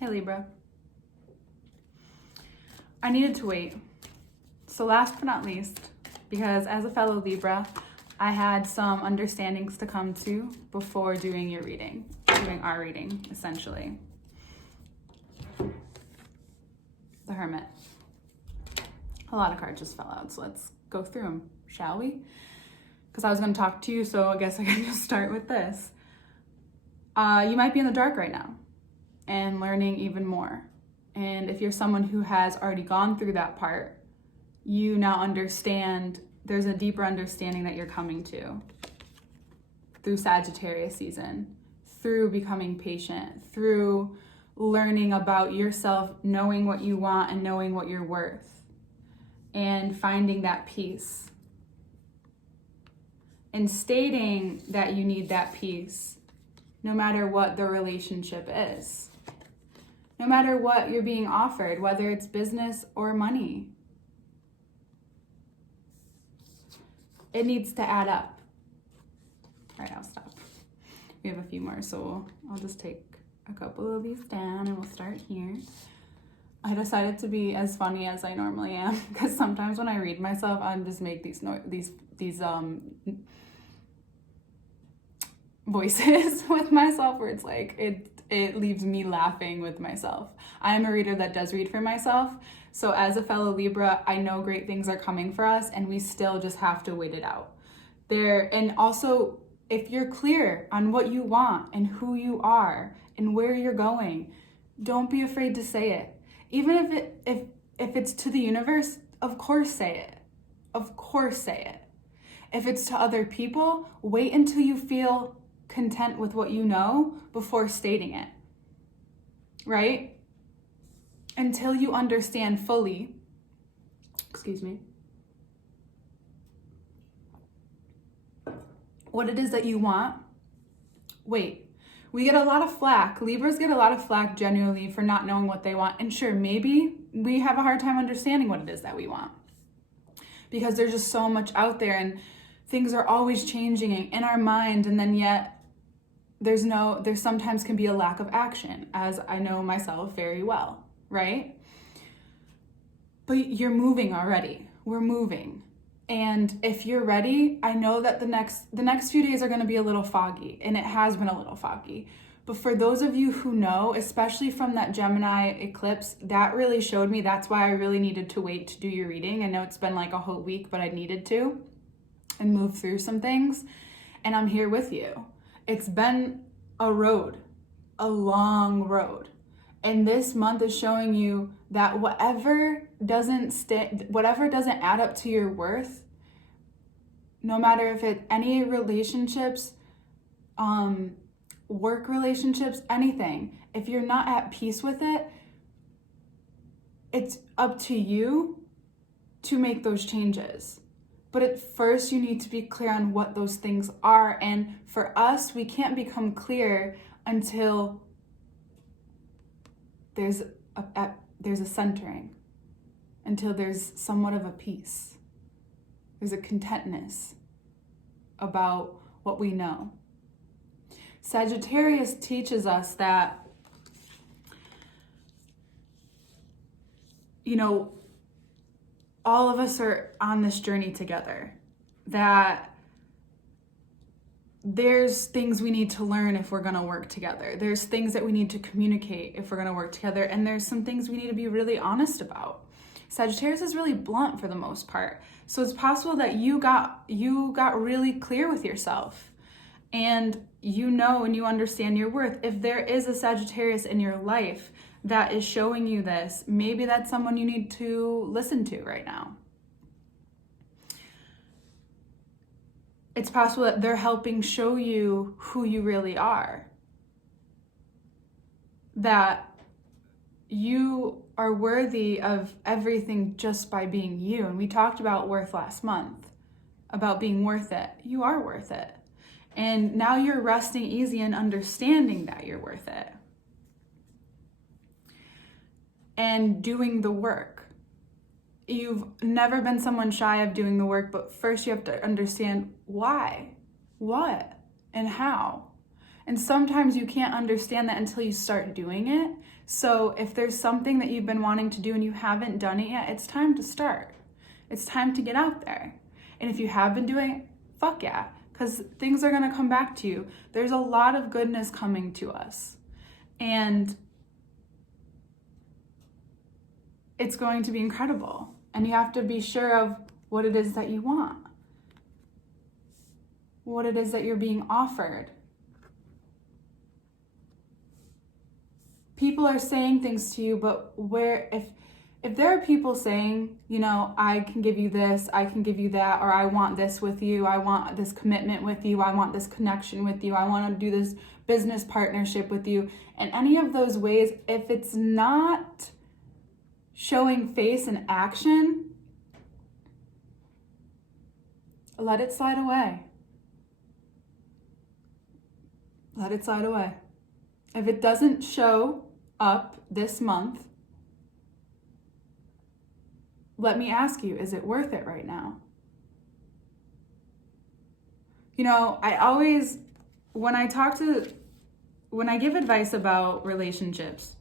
Hey Libra. I needed to wait. So last but not least, because as a fellow Libra, I had some understandings to come to before doing your reading, doing our reading, essentially. The Hermit. A lot of cards just fell out, so let's go through them, shall we? Because I was going to talk to you, so I guess I can just start with this. You might be in the dark right now and learning even more. And if you're someone who has already gone through that part, you now understand, there's a deeper understanding that you're coming to through Sagittarius season, through becoming patient, through learning about yourself, knowing what you want and knowing what you're worth, and finding that peace. And stating that you need that peace, no matter what the relationship is. No matter what you're being offered, whether it's business or money. It needs to add up. All right, I'll stop. We have a few more, so I'll just take a couple of these down and we'll start here. I decided to be as funny as I normally am because sometimes when I read myself, I just make these voices with myself where it's like it leaves me laughing with myself. I am a reader that does read for myself. So as a fellow Libra, I know great things are coming for us and we still just have to wait it out. And also, if you're clear on what you want and who you are and where you're going, don't be afraid to say it. Even if it's to the universe, of course say it. Of course say it. If it's to other people, wait until you feel content with what you know before stating it, right? Until you understand fully, what it is that you want, wait. We get a lot of flack. Libras get a lot of flack genuinely for not knowing what they want. And sure, maybe we have a hard time understanding what it is that we want because there's just so much out there and things are always changing in our mind, and then yet there sometimes can be a lack of action, as I know myself very well, right? But you're moving already. We're moving. And if you're ready, I know that the next few days are going to be a little foggy, and it has been a little foggy. But for those of you who know, especially from that Gemini eclipse, that really showed me that's why I really needed to wait to do your reading. I know it's been like a whole week, but I needed to and move through some things. And I'm here with you. It's been a road, a long road. And this month is showing you that whatever doesn't add up to your worth, no matter if it's any relationships, work relationships, anything, if you're not at peace with it, it's up to you to make those changes. But at first you need to be clear on what those things are. And for us, we can't become clear until there's a centering, until there's somewhat of a peace. There's a contentness about what we know. Sagittarius teaches us that, all of us are on this journey together, that there's things we need to learn if we're going to work together. There's things that we need to communicate if we're going to work together. And there's some things we need to be really honest about. Sagittarius is really blunt for the most part. So it's possible that you got really clear with yourself and you know and you understand your worth. If there is a Sagittarius in your life that is showing you this, maybe that's someone you need to listen to right now. It's possible that they're helping show you who you really are. That you are worthy of everything just by being you. And we talked about worth last month, about being worth it. You are worth it. And now you're resting easy and understanding that you're worth it. And doing the work. You've never been someone shy of doing the work, but first you have to understand why, what, and how. And sometimes you can't understand that until you start doing it. So if there's something that you've been wanting to do and you haven't done it yet, it's time to start. It's time to get out there. And if you have been doing it, fuck yeah, because things are going to come back to you. There's a lot of goodness coming to us. And it's going to be incredible. And you have to be sure of what it is that you want, what it is that you're being offered. People are saying things to you, but if there are people saying, I can give you this, I can give you that, or I want this with you, I want this commitment with you, I want this connection with you, I want to do this business partnership with you, and any of those ways, if it's not showing face and action, let it slide away. Let it slide away. If it doesn't show up this month, let me ask you, is it worth it right now? I always, when I give advice about relationships,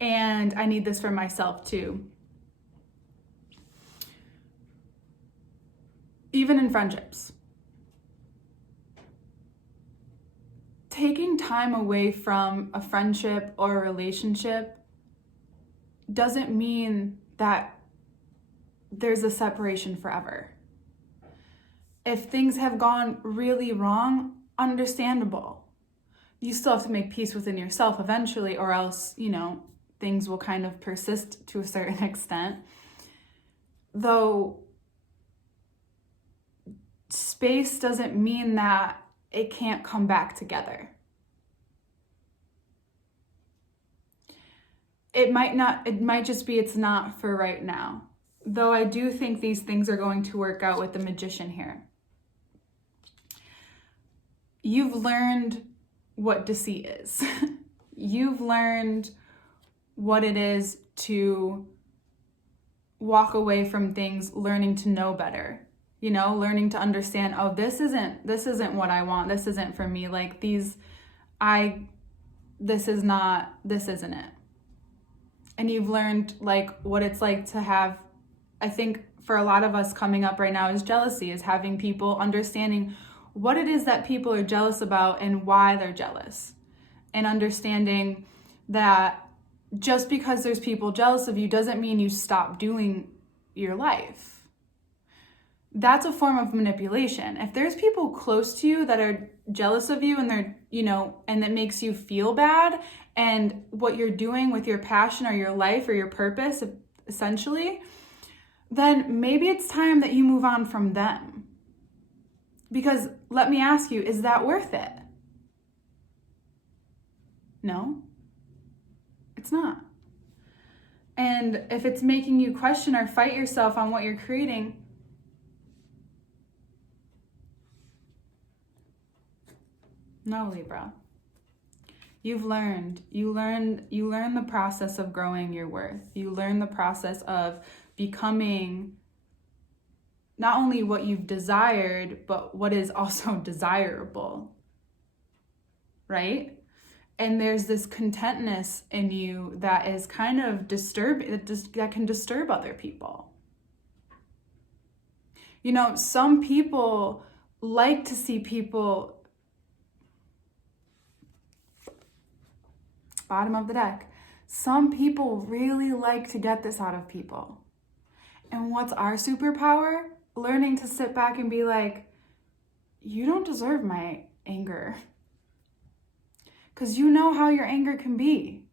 and I need this for myself too, even in friendships, taking time away from a friendship or a relationship doesn't mean that there's a separation forever. If things have gone really wrong, understandable. You still have to make peace within yourself eventually, or else, things will kind of persist to a certain extent. Though space doesn't mean that it can't come back together. It might just be it's not for right now. Though I do think these things are going to work out with the Magician here. You've learned what deceit is. You've learned what it is to walk away from things, learning to know better. Learning to understand, this isn't what I want. This isn't for me. This isn't it. And you've learned what it's like to have, I think for a lot of us coming up right now is jealousy, is having people understanding what it is that people are jealous about and why they're jealous. And understanding that just because there's people jealous of you doesn't mean you stop doing your life. That's a form of manipulation. If there's people close to you that are jealous of you and they're, and that makes you feel bad, and what you're doing with your passion or your life or your purpose, essentially, then maybe it's time that you move on from them. Because let me ask you, is that worth it? No, it's not. And if it's making you question or fight yourself on what you're creating, no, Libra. You learn the process of growing your worth. You learn the process of becoming not only what you've desired, but what is also desirable, right? And there's this contentness in you that is kind of disturbing, that can disturb other people. Some people like to see people, bottom of the deck, some people really like to get this out of people. And what's our superpower? Learning to sit back and be like, you don't deserve my anger. Because you know how your anger can be.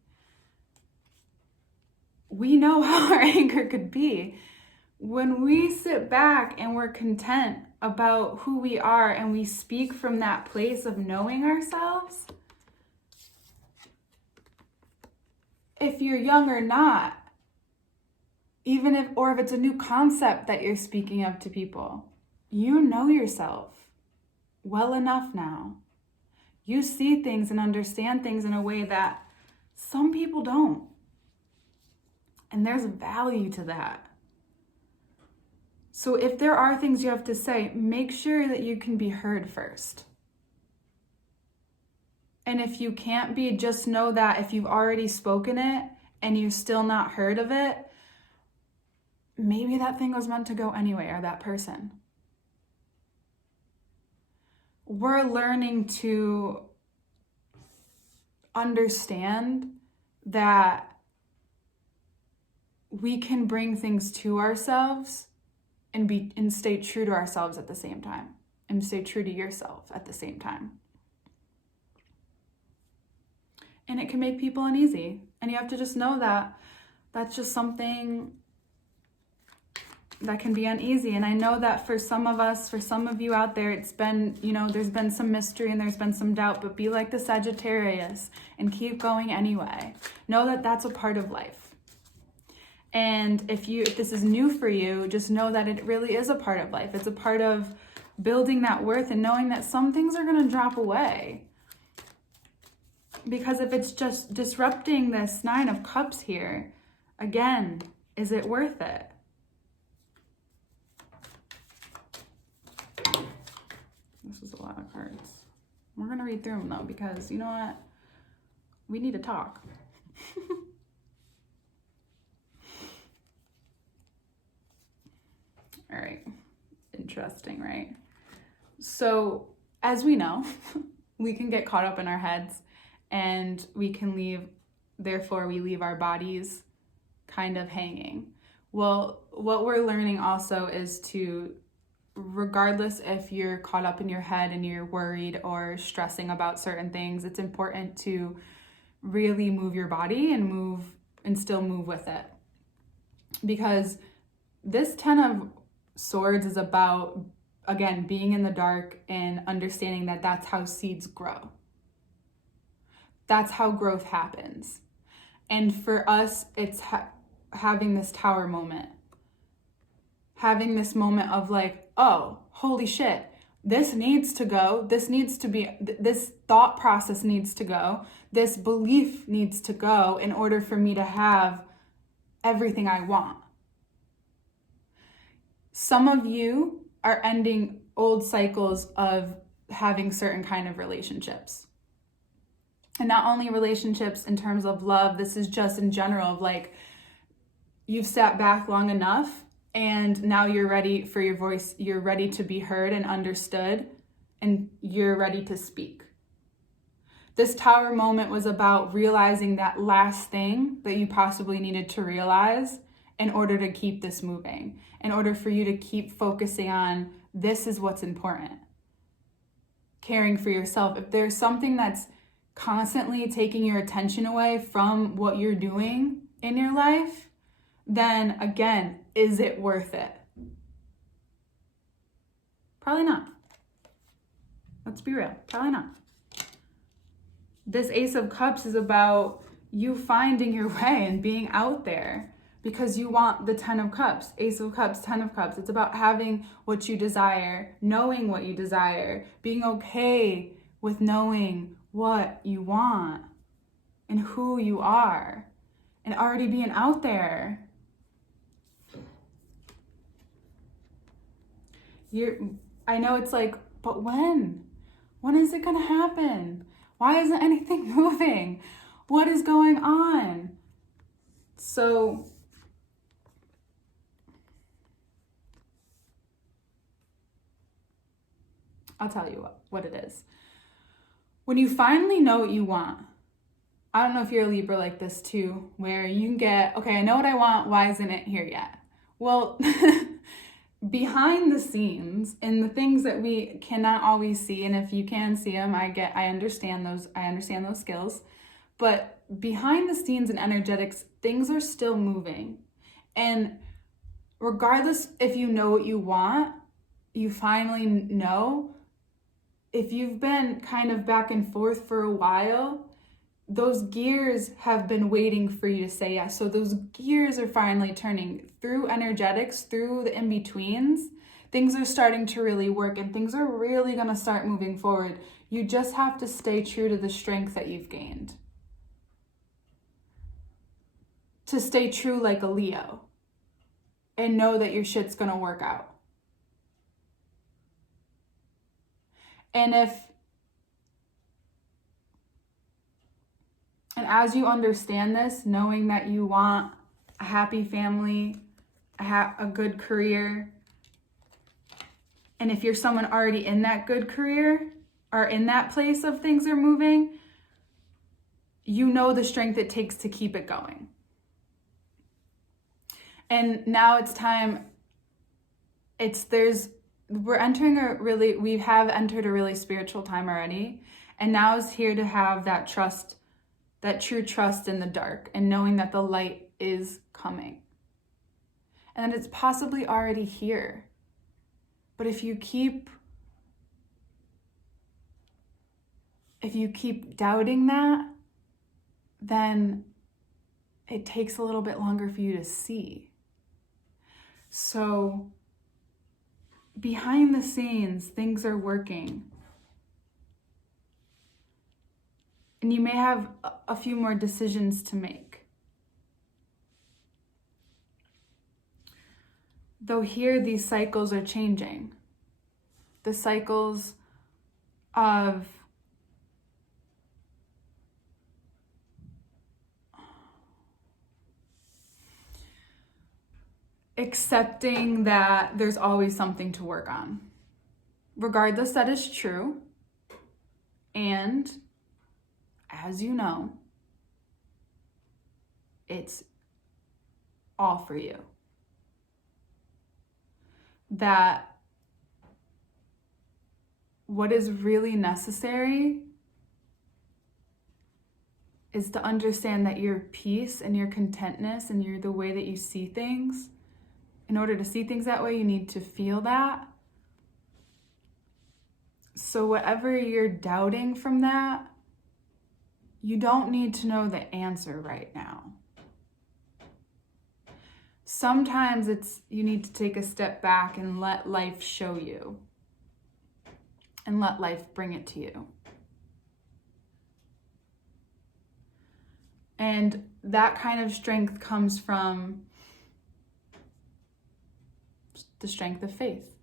We know how our anger could be. When we sit back and we're content about who we are and we speak from that place of knowing ourselves, if you're young or not, even if it's a new concept that you're speaking of to people, you know yourself well enough now. You see things and understand things in a way that some people don't. And there's value to that. So if there are things you have to say, make sure that you can be heard first. And if you can't be, just know that if you've already spoken it and you're still not heard of it, maybe that thing was meant to go anyway, or that person. We're learning to understand that we can bring things to ourselves and stay true to ourselves at the same time, and stay true to yourself at the same time. And it can make people uneasy. And you have to just know that that's just something that can be uneasy. And I know that for some of us, for some of you out there, it's been, there's been some mystery and there's been some doubt, but be like the Sagittarius and keep going anyway. Know that that's a part of life. And if this is new for you, just know that it really is a part of life. It's a part of building that worth and knowing that some things are going to drop away. Because if it's just disrupting this 9 of Cups here, again, is it worth it? This is a lot of cards. We're going to read through them though, because you know what? We need to talk. All right. Interesting, right? So, as we know, we can get caught up in our heads. And we leave our bodies kind of hanging. Well, what we're learning also is to, regardless if you're caught up in your head and you're worried or stressing about certain things, it's important to really move your body and still move with it. Because this 10 of Swords is about, again, being in the dark and understanding that that's how seeds grow. That's how growth happens. And for us, it's having this tower moment. Having this moment of like, oh, holy shit, this needs to go. This thought process needs to go. This belief needs to go in order for me to have everything I want. Some of you are ending old cycles of having certain kind of relationships. And not only relationships in terms of love, this is just in general of like, you've sat back long enough and now you're ready for your voice. You're ready to be heard and understood, and you're ready to speak. This tower moment was about realizing that last thing that you possibly needed to realize in order to keep this moving, in order for you to keep focusing on this is what's important. Caring for yourself. If there's something that's constantly taking your attention away from what you're doing in your life, then again, is it worth it? Probably not. Let's be real, probably not. This Ace of Cups is about you finding your way and being out there because you want the 10 of Cups, Ace of Cups, 10 of Cups. It's about having what you desire, knowing what you desire, being okay with knowing what you want and who you are, and already being out there. I know it's like, but when? When is it gonna happen? Why isn't anything moving? What is going on? So I'll tell you what it is. When you finally know what you want, I don't know if you're a Libra like this too, where you can get, okay, I know what I want, why isn't it here yet? Well, behind the scenes and the things that we cannot always see, and if you can see them, I understand those skills, but behind the scenes and energetics, things are still moving. And regardless if you know what you want, you finally know. If you've been kind of back and forth for a while, those gears have been waiting for you to say yes. So those gears are finally turning through energetics, through the in-betweens. Things are starting to really work and things are really going to start moving forward. You just have to stay true to the strength that you've gained. To stay true like a Leo and know that your shit's going to work out. And if And as you understand this, knowing that you want a happy family, a good career, and if you're someone already in that good career or in that place of things are moving, you know the strength it takes to keep it going. And now it's time, we have entered a really spiritual time already. And now is here to have that trust, that true trust in the dark, and knowing that the light is coming. And that it's possibly already here. But if you keep doubting that, then it takes a little bit longer for you to see. So behind the scenes, things are working. And you may have a few more decisions to make. Though here, these cycles are changing. The cycles of accepting that there's always something to work on. Regardless, that is true. And as you know, it's all for you. That what is really necessary is to understand that your peace and your contentness and the way that you see things, in order to see things that way, you need to feel that. So whatever you're doubting from that, you don't need to know the answer right now. Sometimes you need to take a step back and let life show you. And let life bring it to you. And that kind of strength comes from the strength of faith,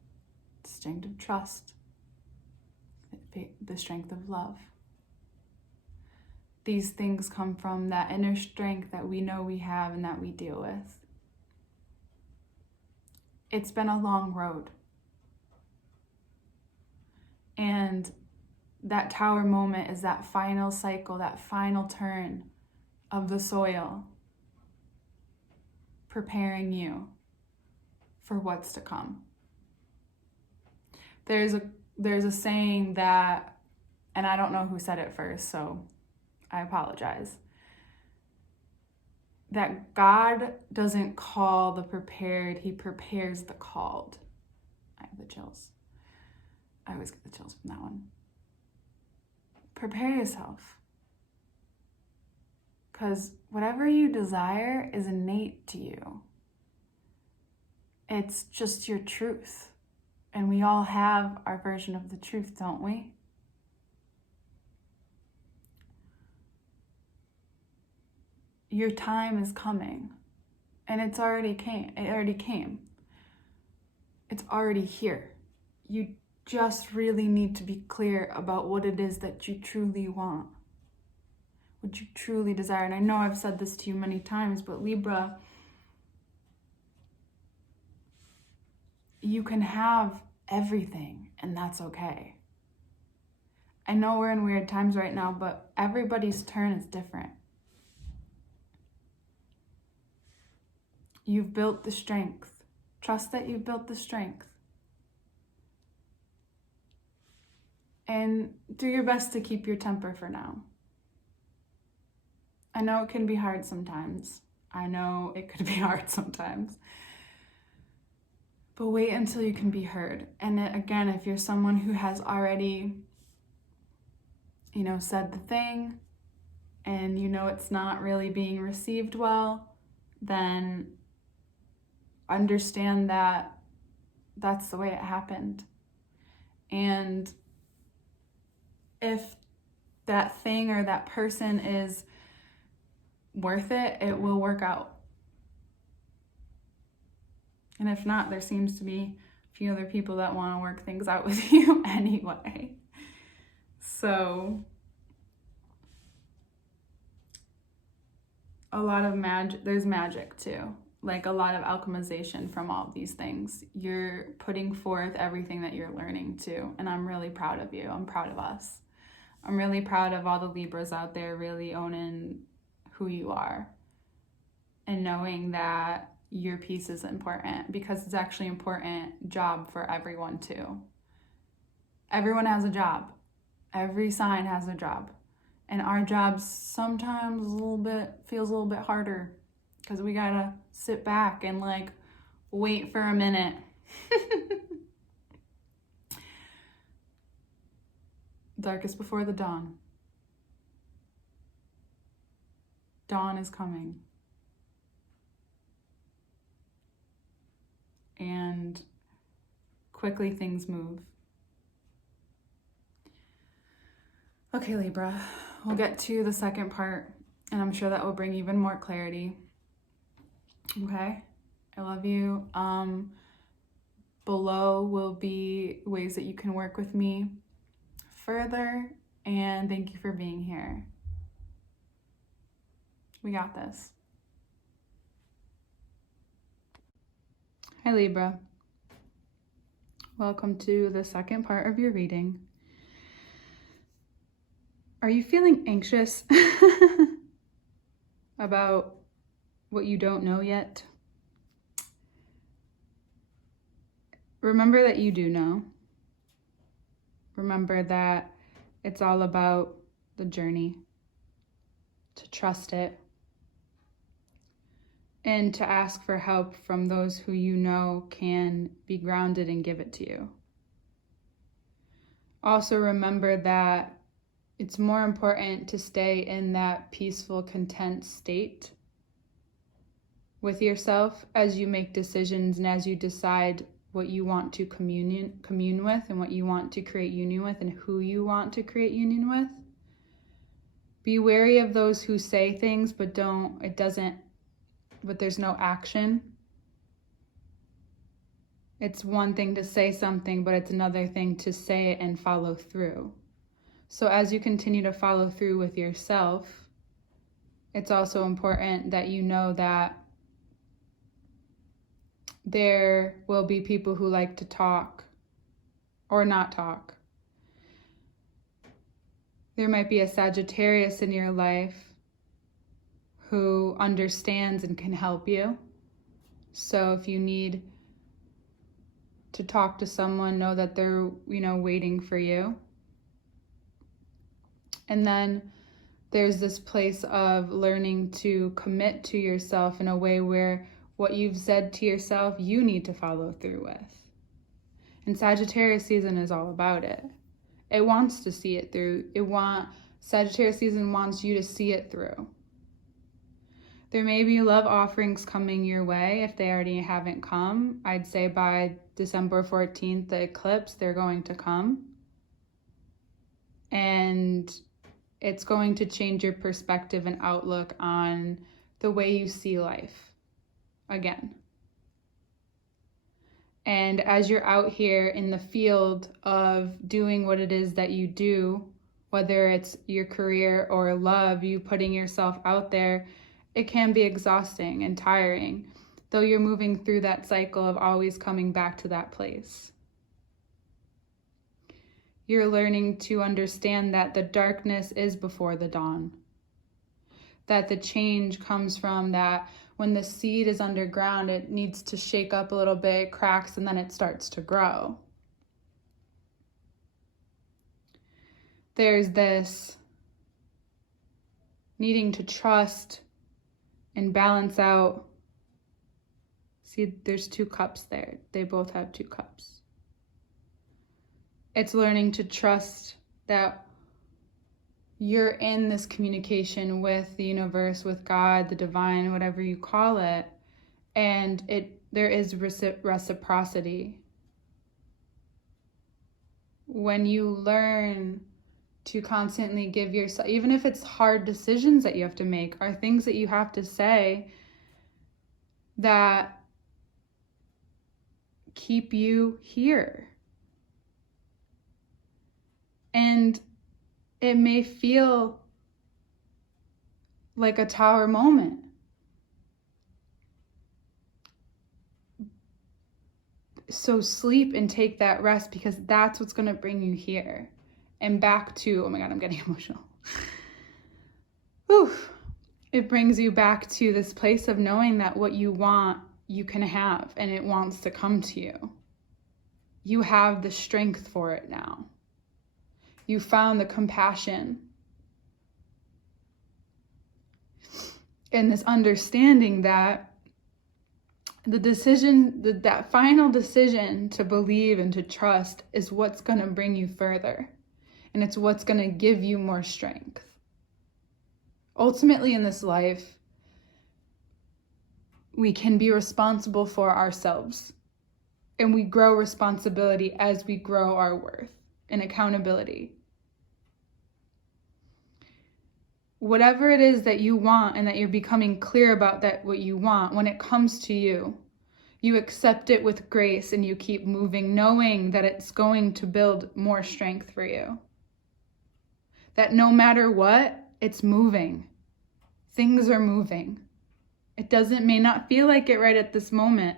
the strength of trust, the strength of love. These things come from that inner strength that we know we have and that we deal with. It's been a long road. And that tower moment is that final cycle, that final turn of the soil, preparing you for what's to come. There's a saying that, and I don't know who said it first, so I apologize, that God doesn't call the prepared, he prepares the called. I have the chills. I always get the chills from that one. Prepare yourself. Because whatever you desire is innate to you. It's just your truth. And we all have our version of the truth, don't we? Your time is coming. And it already came. It's already here. You just really need to be clear about what it is that you truly want. What you truly desire. And I know I've said this to you many times, but Libra, you can have everything, and that's okay. I know we're in weird times right now, but everybody's turn is different. You've built the strength. Trust that you've built the strength. And do your best to keep your temper for now. I know it can be hard sometimes. But wait until you can be heard. And again, if you're someone who has already, said the thing, and it's not really being received well, then understand that that's the way it happened. And if that thing or that person is worth it, it will work out. And if not, there seems to be a few other people that want to work things out with you anyway. So a lot of magic. There's magic too. Like a lot of alchemization from all of these things. You're putting forth everything that you're learning too. And I'm really proud of you. I'm proud of us. I'm really proud of all the Libras out there really owning who you are and knowing that your piece is important, because it's actually an important job for everyone too. Everyone has a job. Every sign has a job. And our jobs sometimes feels a little bit harder because we gotta sit back and like wait for a minute. Darkest before the dawn. Dawn is coming. And quickly things move. Okay, Libra, we'll get to the second part, and I'm sure that will bring even more clarity. Okay, I love you. Below will be ways that you can work with me further, and thank you for being here. We got this. Hi, Libra. Welcome to the second part of your reading. Are you feeling anxious about what you don't know yet? Remember that you do know. Remember that it's all about the journey, to trust it, and to ask for help from those who you know can be grounded and give it to you. Also remember that it's more important to stay in that peaceful, content state with yourself as you make decisions and as you decide what you want to commune with and what you want to create union with and who you want to create union with. Be wary of those who say things but there's no action. It's one thing to say something, but it's another thing to say it and follow through. So as you continue to follow through with yourself, it's also important that you know that there will be people who like to talk or not talk. There might be a Sagittarius in your life who understands and can help you. So if you need to talk to someone, know that they're, waiting for you. And then there's this place of learning to commit to yourself in a way where what you've said to yourself, you need to follow through with. And Sagittarius season is all about it. It wants to see it through. Sagittarius season wants you to see it through. There may be love offerings coming your way if they already haven't come. I'd say by December 14th, the eclipse, they're going to come. And it's going to change your perspective and outlook on the way you see life again. And as you're out here in the field of doing what it is that you do, whether it's your career or love, you putting yourself out there, it can be exhausting and tiring, though you're moving through that cycle of always coming back to that place. You're learning to understand that the darkness is before the dawn. That the change comes from that when the seed is underground, it needs to shake up a little bit, cracks, and then it starts to grow. There's this needing to trust and balance out. See, there's 2 cups there. They both have 2 cups. It's learning to trust that you're in this communication with the universe, with God, the divine, whatever you call it, and there is reciprocity. When you learn to constantly give yourself, even if it's hard decisions that you have to make, or things that you have to say that keep you here. And it may feel like a tower moment. So sleep and take that rest, because that's what's going to bring you here and back to, oh my God, I'm getting emotional. Whew. It brings you back to this place of knowing that what you want, you can have, and it wants to come to you. You have the strength for it now. You found the compassion and this understanding that that final decision to believe and to trust is what's going to bring you further. And it's what's going to give you more strength. Ultimately in this life, we can be responsible for ourselves. And we grow responsibility as we grow our worth and accountability. Whatever it is that you want and that you're becoming clear about that what you want, when it comes to you, you accept it with grace and you keep moving, knowing that it's going to build more strength for you. That no matter what, it's moving. Things are moving. It may not feel like it right at this moment,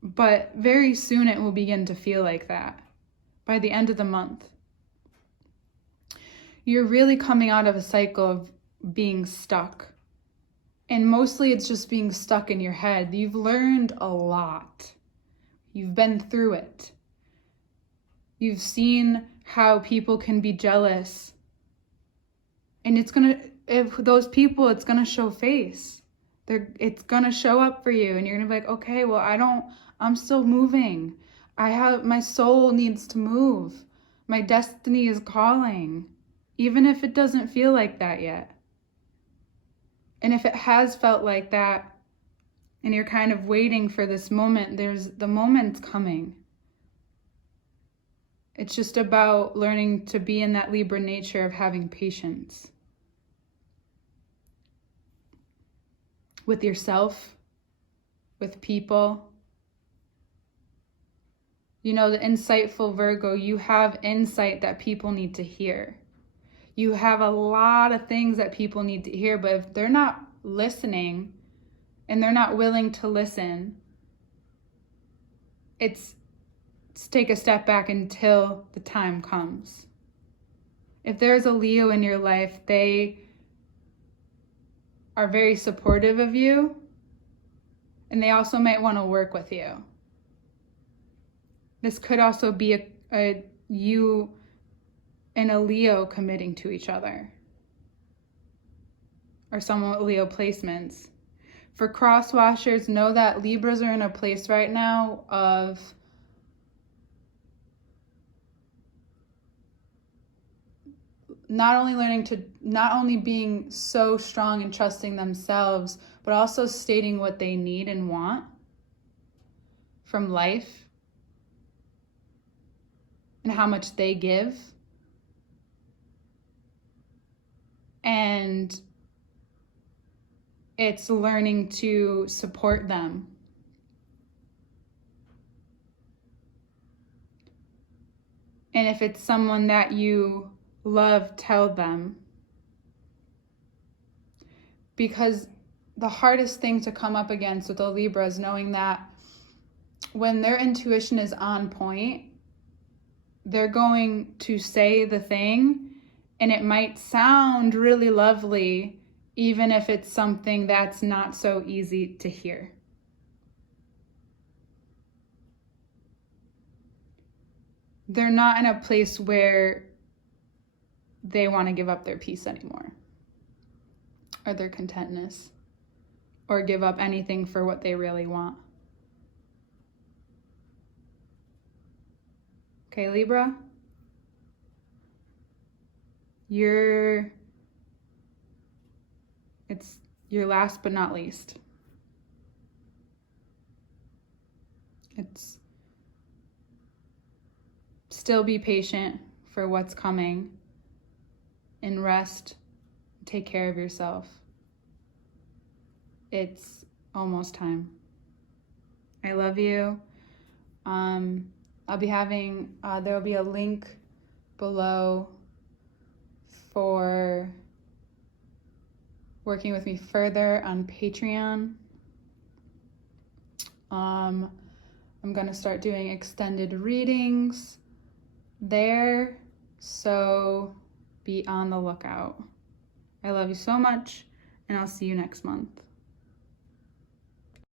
but very soon it will begin to feel like that by the end of the month. You're really coming out of a cycle of being stuck. And mostly it's just being stuck in your head. You've learned a lot. You've been through it. You've seen how people can be jealous. And it's going to show face. It's going to show up for you. And you're going to be like, okay, well, I'm still moving. My soul needs to move. My destiny is calling. Even if it doesn't feel like that yet. And if it has felt like that, and you're kind of waiting for this moment, the moment's coming. It's just about learning to be in that Libra nature of having patience. With yourself, with people. You know, the insightful Virgo, you have insight that people need to hear. You have a lot of things that people need to hear, but if they're not listening and they're not willing to listen, it's take a step back until the time comes. If there's a Leo in your life, they are very supportive of you, and they also might want to work with you. This could also be you and a Leo committing to each other, or someone with Leo placements. For cross-watchers, know that Libras are in a place right now of not only being so strong and trusting themselves, but also stating what they need and want from life and how much they give. And it's learning to support them. And if it's someone that you love, tell them. Because the hardest thing to come up against with a Libra is knowing that when their intuition is on point, they're going to say the thing, and it might sound really lovely, even if it's something that's not so easy to hear. They're not in a place where they want to give up their peace anymore, or their contentness, or give up anything for what they really want. Okay, Libra? It's your last but not least. It's still be patient for what's coming and rest, take care of yourself. It's almost time. I love you. I'll be having, there'll be a link below for working with me further on Patreon. I'm going to start doing extended readings there, so be on the lookout. I love you so much, and I'll see you next month.